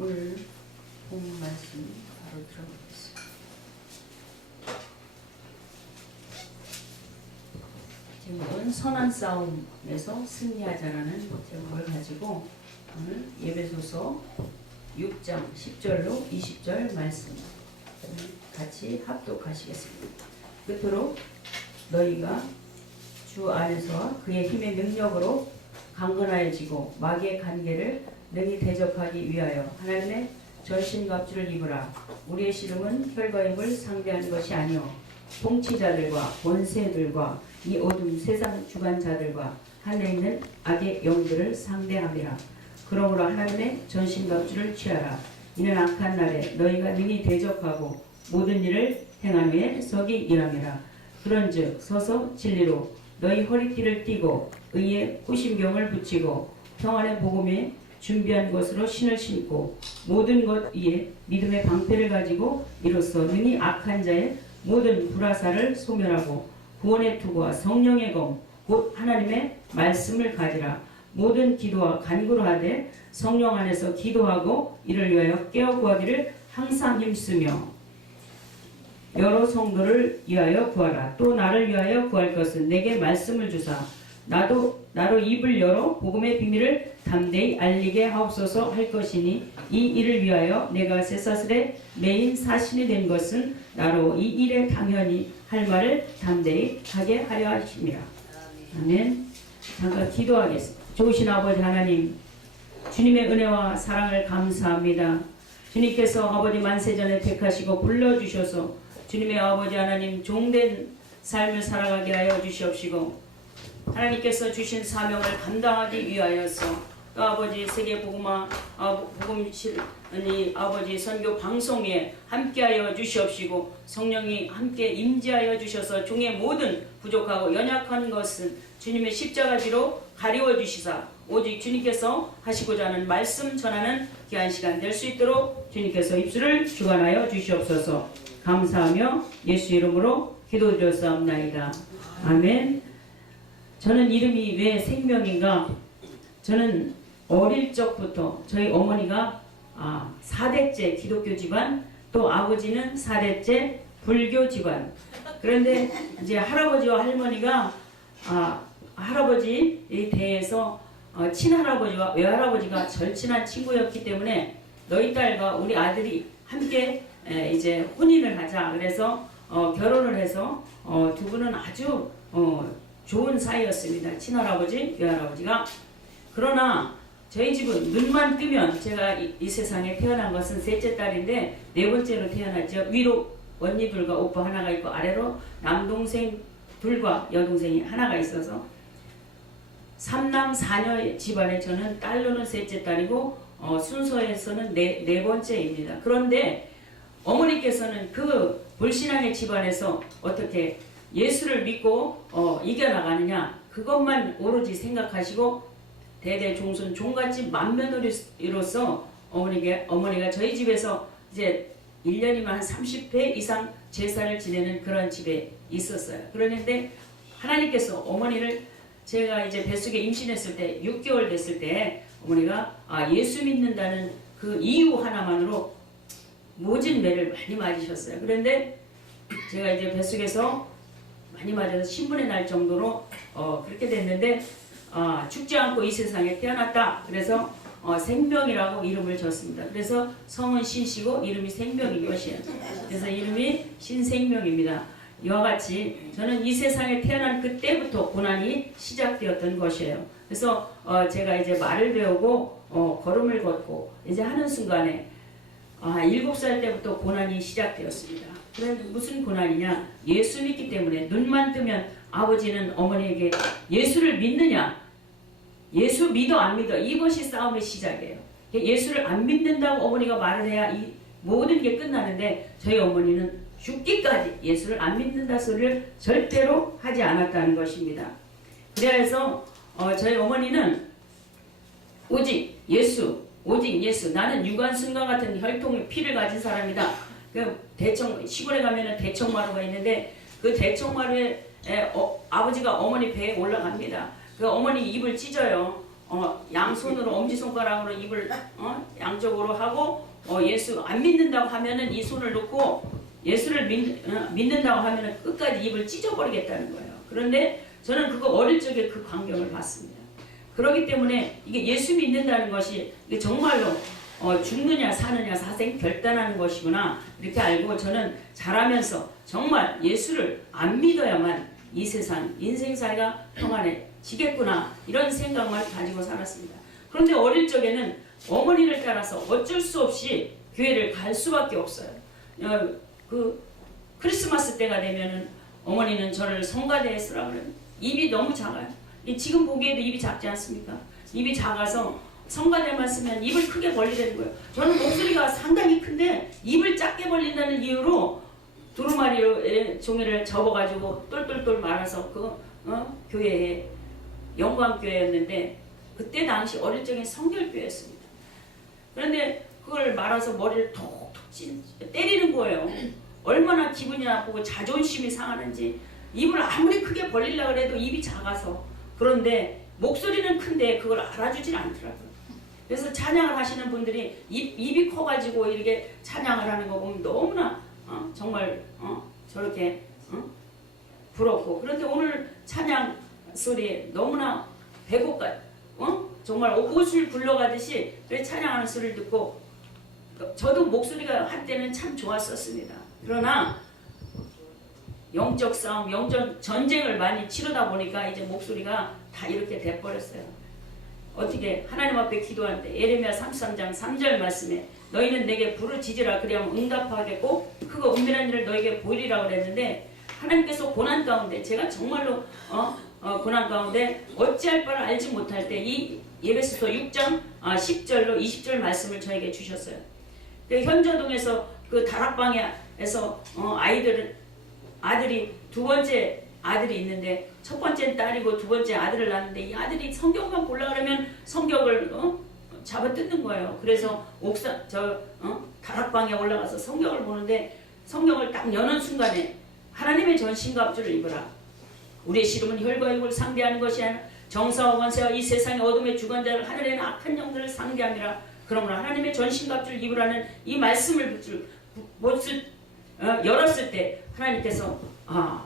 오늘 본 말씀 바로 들어보겠습니다. 제목은 선한 싸움에서 승리하자라는 제목을 가지고 오늘 예배소서 6장 10절로 20절 말씀 같이 합독하시겠습니다. 끝으로 너희가 주 안에서와 그의 힘의 능력으로 강건하여지고 마귀의 관계를 능히 대적하기 위하여 하나님의 전신갑주를 입으라. 우리의 씨름은 혈과 육을 상대하는 것이 아니요 통치자들과 권세들과 이 어둠 세상 주관자들과 하늘에 있는 악의 영들을 상대함이라. 그러므로 하나님의 전신갑주를 취하라. 이는 악한 날에 너희가 능히 대적하고 모든 일을 행한 후에 서기 일함이라. 그런즉 서서 진리로 너희 허리띠를 띠고 의의 호심경을 붙이고 평안의 복음에 준비한 것으로 신을 신고 모든 것 위에 믿음의 방패를 가지고 이로써 능히 악한 자의 모든 불화살을 소멸하고 구원의 투구와 성령의 검 곧 하나님의 말씀을 가지라. 모든 기도와 간구로 하되 성령 안에서 기도하고 이를 위하여 깨어 구하기를 항상 힘쓰며 여러 성도를 위하여 구하라. 또 나를 위하여 구할 것은 내게 말씀을 주사 나로 입을 열어 복음의 비밀을 담대히 알리게 하옵소서 할 것이니 이 일을 위하여 내가 쇠사슬의 메인 사신이 된 것은 나로 이 일에 당연히 할 말을 담대히 하게 하려 하심이라. 아멘. 잠깐 기도하겠습니다. 좋으신 아버지 하나님, 주님의 은혜와 사랑을 감사합니다. 주님께서 아버지 만세전에 택하시고 불러주셔서 주님의 아버지 하나님 종된 삶을 살아가게 하여 주시옵시고 하나님께서 주신 사명을 감당하기 위하여서 또 아버지 세계 복음화 복음실 아버지 선교 방송에 함께하여 주시옵시고 성령이 함께 임재하여 주셔서 종의 모든 부족하고 연약한 것은 주님의 십자가지로 가리워 주시사 오직 주님께서 하시고자 하는 말씀 전하는 귀한 시간 될 수 있도록 주님께서 입술을 주관하여 주시옵소서. 감사하며 예수 이름으로 기도드렸사옵나이다. 아멘. 저는 이름이 왜 생명인가? 저는 어릴 적부터 저희 어머니가 4대째 기독교 집안, 또 아버지는 4대째 불교 집안. 그런데 이제 할아버지와 할머니가 할아버지에 대해서 친할아버지와 외할아버지가 절친한 친구였기 때문에 너희 딸과 우리 아들이 함께 이제 혼인을 하자. 그래서 결혼을 해서 두 분은 아주 좋은 사이였습니다. 친할아버지, 외할아버지가. 그러나 저희 집은 눈만 뜨면 제가 이 세상에 태어난 것은 셋째 딸인데 네 번째로 태어났죠. 위로 언니 둘과 오빠 하나가 있고 아래로 남동생 둘과 여동생이 하나가 있어서 3남 4녀 집안에 저는 딸로는 셋째 딸이고 순서에서는 네 번째입니다. 그런데 어머니께서는 그 불신앙의 집안에서 어떻게 예수를 믿고 이겨나가느냐 그것만 오로지 생각하시고 대대종손 종갓집 맏며느리로서 어머니가 저희 집에서 이제 1년이면 한 30회 이상 제사를 지내는 그런 집에 있었어요. 그러는데 하나님께서 어머니를 제가 이제 뱃속에 임신했을 때 6개월 됐을 때 어머니가 예수 믿는다는 그 이유 하나만으로 모진 매를 많이 맞으셨어요. 그런데 제가 이제 뱃속에서 많이 맞아서 신분의 날 정도로 그렇게 됐는데 죽지 않고 이 세상에 태어났다. 그래서 생명이라고 이름을 줬습니다. 그래서 성은 신씨고 이름이 생명인 것이에요. 그래서 이름이 신생명입니다. 이와 같이 저는 이 세상에 태어난 그때부터 고난이 시작되었던 것이에요. 그래서 제가 이제 말을 배우고 걸음을 걷고 이제 하는 순간에 7살 때부터 고난이 시작되었습니다. 그런데 무슨 고난이냐? 예수 믿기 때문에 눈만 뜨면 아버지는 어머니에게 예수를 믿느냐? 예수 믿어 안 믿어? 이것이 싸움의 시작이에요. 예수를 안 믿는다고 어머니가 말을 해야 이 모든 게 끝나는데 저희 어머니는 죽기까지 예수를 안 믿는다 소리를 절대로 하지 않았다는 것입니다. 그래서 저희 어머니는 오직 예수 나는 유관순과 같은 혈통의 피를 가진 사람이다. 그 시골에 가면은 대청마루가 있는데 그 대청마루에 아버지가 어머니 배에 올라갑니다. 그 어머니 입을 찢어요. 양손으로 엄지손가락으로 입을 양쪽으로 하고 예수 안 믿는다고 하면은 이 손을 놓고 예수를 믿는다고 하면은 끝까지 입을 찢어버리겠다는 거예요. 그런데 저는 그거 어릴 적에 그 광경을 봤습니다. 그렇기 때문에 이게 예수 믿는다는 것이 이게 정말로 죽느냐 사느냐 사생 결단하는 것이구나 이렇게 알고 저는 자라면서 정말 예수를 안 믿어야만 이 세상 인생살이가 평안해지겠구나 이런 생각만 가지고 살았습니다. 그런데 어릴 적에는 어머니를 따라서 어쩔 수 없이 교회를 갈 수밖에 없어요. 그 크리스마스 때가 되면은 어머니는 저를 성가대에 쓰라고 그래요. 입이 너무 작아요. 지금 보기에도 입이 작지 않습니까? 입이 작아서 성가대만 쓰면 입을 크게 벌리는 거예요. 저는 목소리가 상당히 큰데 입을 작게 벌린다는 이유로 두루마리 종이를 접어가지고 똘똘똘 말아서 교회에 영광교회였는데 그때 당시 어릴 적에 성결교회였습니다. 그런데 그걸 말아서 머리를 톡톡 때리는 거예요. 얼마나 기분이 나쁘고 자존심이 상하는지 입을 아무리 크게 벌리려고 해도 입이 작아서 그런데 목소리는 큰데 그걸 알아주질 않더라고요. 그래서 찬양을 하시는 분들이 입이 커가지고 이렇게 찬양을 하는 거 보면 너무나 정말 저렇게 부럽고 그런데 오늘 찬양 소리 너무나 배고파 정말 옷을 굴러가듯이 찬양하는 소리를 듣고 저도 목소리가 한때는 참 좋았었습니다. 그러나 영적 싸움, 영적 전쟁을 많이 치르다 보니까 이제 목소리가 다 이렇게 돼버렸어요. 어떻게 하나님 앞에 기도하는데 예레미야 33장 3절 말씀에 너희는 내게 부르짖으라 그리하면 응답하겠고 크고 은밀한 일을 너에게 보이리라 그랬는데 하나님께서 고난 가운데 제가 정말로 고난 가운데 어찌할 바를 알지 못할 때 이 예배소서 6장 10절로 20절 말씀을 저에게 주셨어요. 현저동에서 그 다락방에서 아들이 두 번째 아들이 있는데 첫 번째는 딸이고 두 번째 아들을 낳았는데 이 아들이 성경만 보려고 하면 성경을 잡아 뜯는 거예요. 그래서 다락방에 올라가서 성경을 보는데 성경을 딱 여는 순간에 하나님의 전신갑주를 입으라. 우리의 씨름은 혈과 육을 상대하는 것이 아니라 정사와 권세와 이 세상의 어둠의 주관자를 하늘에 있는 악한 영들을 상대함이라. 그러므로 하나님의 전신갑주를 입으라는 이 말씀을 열었을 때 하나님께서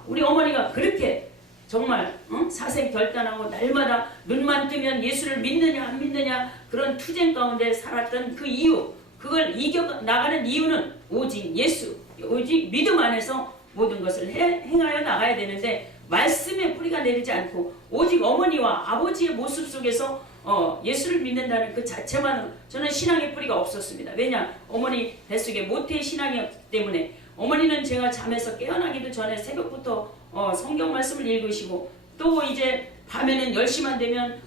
우리 어머니가 그렇게 정말 사생 결단하고 날마다 눈만 뜨면 예수를 믿느냐 안 믿느냐 그런 투쟁 가운데 살았던 그 이유 그걸 이겨나가는 이유는 오직 예수 오직 믿음 안에서 모든 것을 행하여 나가야 되는데 말씀의 뿌리가 내리지 않고 오직 어머니와 아버지의 모습 속에서 예수를 믿는다는 그 자체만으로 저는 신앙의 뿌리가 없었습니다. 왜냐? 어머니 뱃속에 모태의 신앙이었기 때문에 어머니는 제가 잠에서 깨어나기도 전에 새벽부터 성경 말씀을 읽으시고 또 이제 밤에는 10시만 되면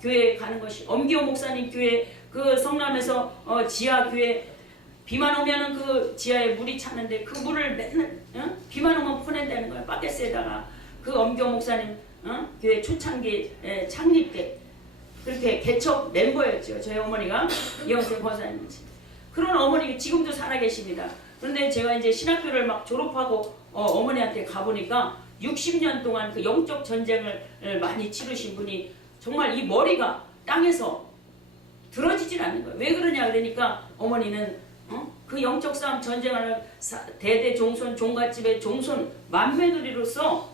교회에 가는 것이 엄기호 목사님 교회 그 성남에서 지하 교회 비만 오면은 그 지하에 물이 차는데 그 물을 맨날 비만 오면 퍼낸다는 거예요. 바켓에다가 그 엄기호 목사님 교회 초창기 창립 때 그렇게 개척 멤버였죠. 저희 어머니가 이영세 권사님. 그런 어머니 지금도 살아계십니다. 그런데 제가 이제 신학교를 막 졸업하고 어머니한테 가보니까 60년 동안 그 영적 전쟁을 많이 치르신 분이 정말 이 머리가 땅에서 들어지질 않는 거예요. 왜 그러냐 그러니까 어머니는 그 영적 싸움 전쟁하는 대대 종손 종갓집의 종손 맏며느리로서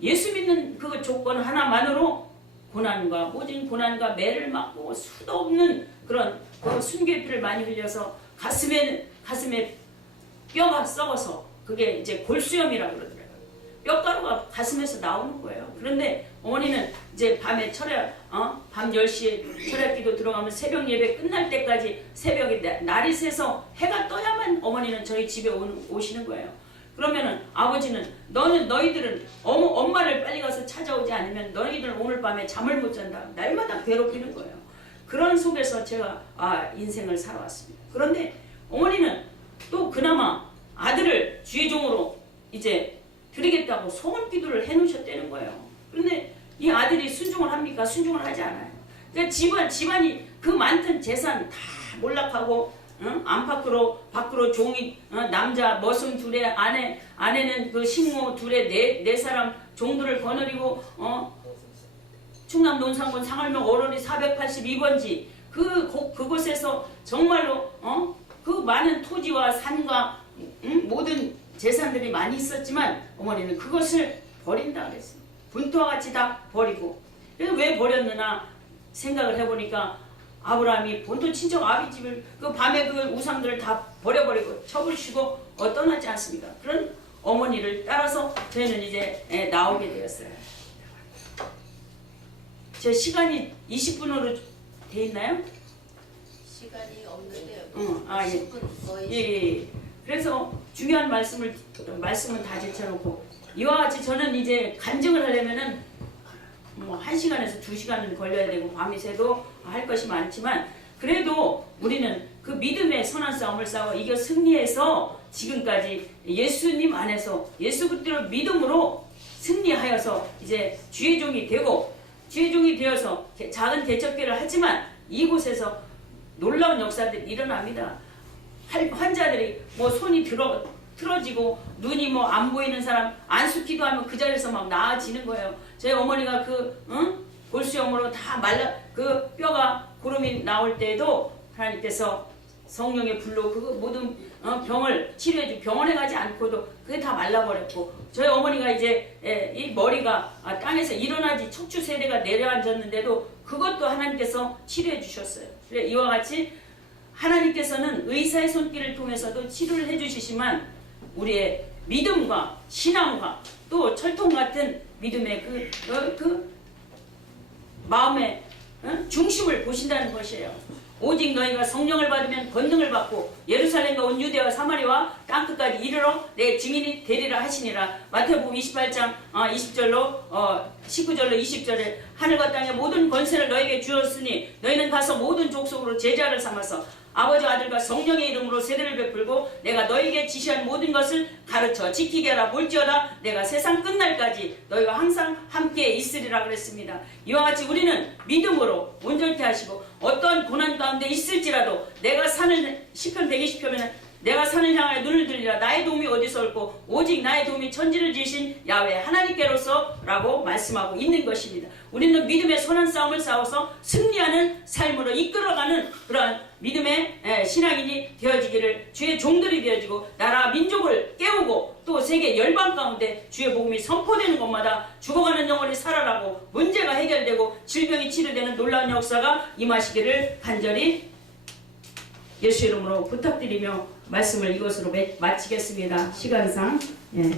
예수 믿는 그 조건 하나만으로 고난과 모진 고난과 매를 맞고 수도 없는 그런 순교피를 많이 흘려서 가슴에 뼈가 썩어서 그게 이제 골수염이라고 그러더라고요. 뼈가루가 가슴에서 나오는 거예요. 그런데 어머니는 이제 밤에 밤 10시에 철야기도 들어가면 새벽 예배 끝날 때까지 새벽에 날이 새서 해가 떠야만 어머니는 저희 집에 오시는 거예요. 그러면은 아버지는 너희들은 엄마를 빨리 가서 찾아오지 않으면 너희들은 오늘 밤에 잠을 못 잔다. 날마다 괴롭히는 거예요. 그런 속에서 제가 인생을 살아왔습니다. 그런데 어머니는 또 그나마 아들을 주의 종으로 이제 드리겠다고 소원 기도를 해놓으셨다는 거예요. 그런데 이 아들이 순종을 합니까? 순종을 하지 않아요. 그러니까 집안이 그 많던 재산 다 몰락하고 밖으로 종이 남자 머슴 둘에 아내는 그 식모 둘에 네 사람 종들을 거느리고 충남 논산군 상할명 어론이 482번지 그곳에서 정말로 그 많은 토지와 산과 모든 재산들이 많이 있었지만 어머니는 그것을 버린다 그랬어요. 분토와 같이 다 버리고. 그래서 왜 버렸느냐 생각을 해보니까 아브라함이 본토 친척 아비 집을 그 밤에 그 우상들을 다 버려버리고 첩을 쉬고 떠나지 않습니까? 그런 어머니를 따라서 저희는 이제 나오게 되었어요. 제 시간이 20분으로 돼 있나요? 시간이 없는데요. 예. 10분 거의. 예. 그래서 중요한 말씀은 다 제쳐놓고 이와 같이 저는 이제 간증을 하려면은 뭐 1시간에서 2시간은 걸려야 되고 밤이 새도 할 것이 많지만 그래도 우리는 그 믿음의 선한 싸움을 싸워 이겨 승리해서 지금까지 예수님 안에서 예수 그리스도를 믿음으로 승리하여서 이제 주의 종이 되고 주의 종이 되어서 작은 개척교회를 하지만 이곳에서 놀라운 역사들이 일어납니다. 환자들이 뭐 손이 틀어지고 눈이 뭐 안 보이는 사람 안수 기도하면 그 자리에서 막 나아지는 거예요. 저희 어머니가 골수염으로 다 말라 그 뼈가 고름이 나올 때에도 하나님께서 성령의 불로 그 모든 병을 치료해주고 병원에 가지 않고도 그게 다 말라버렸고 저희 어머니가 이제 이 머리가 땅에서 일어나지 척추 세대가 내려앉았는데도 그것도 하나님께서 치료해 주셨어요. 그래 이와 같이 하나님께서는 의사의 손길을 통해서도 치료를 해주시지만 우리의 믿음과 신앙과 또 철통 같은 믿음의 그 마음의 중심을 보신다는 것이에요. 오직 너희가 성령을 받으면 권능을 받고 예루살렘과 온 유대와 사마리아와 땅끝까지 이르러 내 증인이 되리라 하시니라. 마태복음 28장 20절로 19절로 20절에 하늘과 땅의 모든 권세를 너에게 주었으니 너희는 가서 모든 족속으로 제자를 삼아서 아버지 아들과 성령의 이름으로 세례를 베풀고 내가 너에게 지시한 모든 것을 가르쳐 지키게 하라. 볼지어다 내가 세상 끝날까지 너희와 항상 함께 있으리라 그랬습니다. 이와 같이 우리는 믿음으로 온전케 하시고 어떤 고난 가운데 있을지라도 내가 산을 시편 120편에는 내가 산을 향하여 눈을 들리라. 나의 도움이 어디서 올고 오직 나의 도움이 천지를 지으신 야훼 하나님께로서 라고 말씀하고 있는 것입니다. 우리는 믿음의 선한 싸움을 싸워서 승리하는 삶으로 이끌어가는 그러한 믿음의 신앙인이 되어지기를 주의 종들이 되어지고 나라 민족을 깨우고 또 세계 열방 가운데 주의 복음이 선포되는 곳마다 죽어가는 영혼이 살아나고 문제가 해결되고 질병이 치료되는 놀라운 역사가 임하시기를 간절히 예수 이름으로 부탁드리며 말씀을 이것으로 마치겠습니다. 시간상. 예.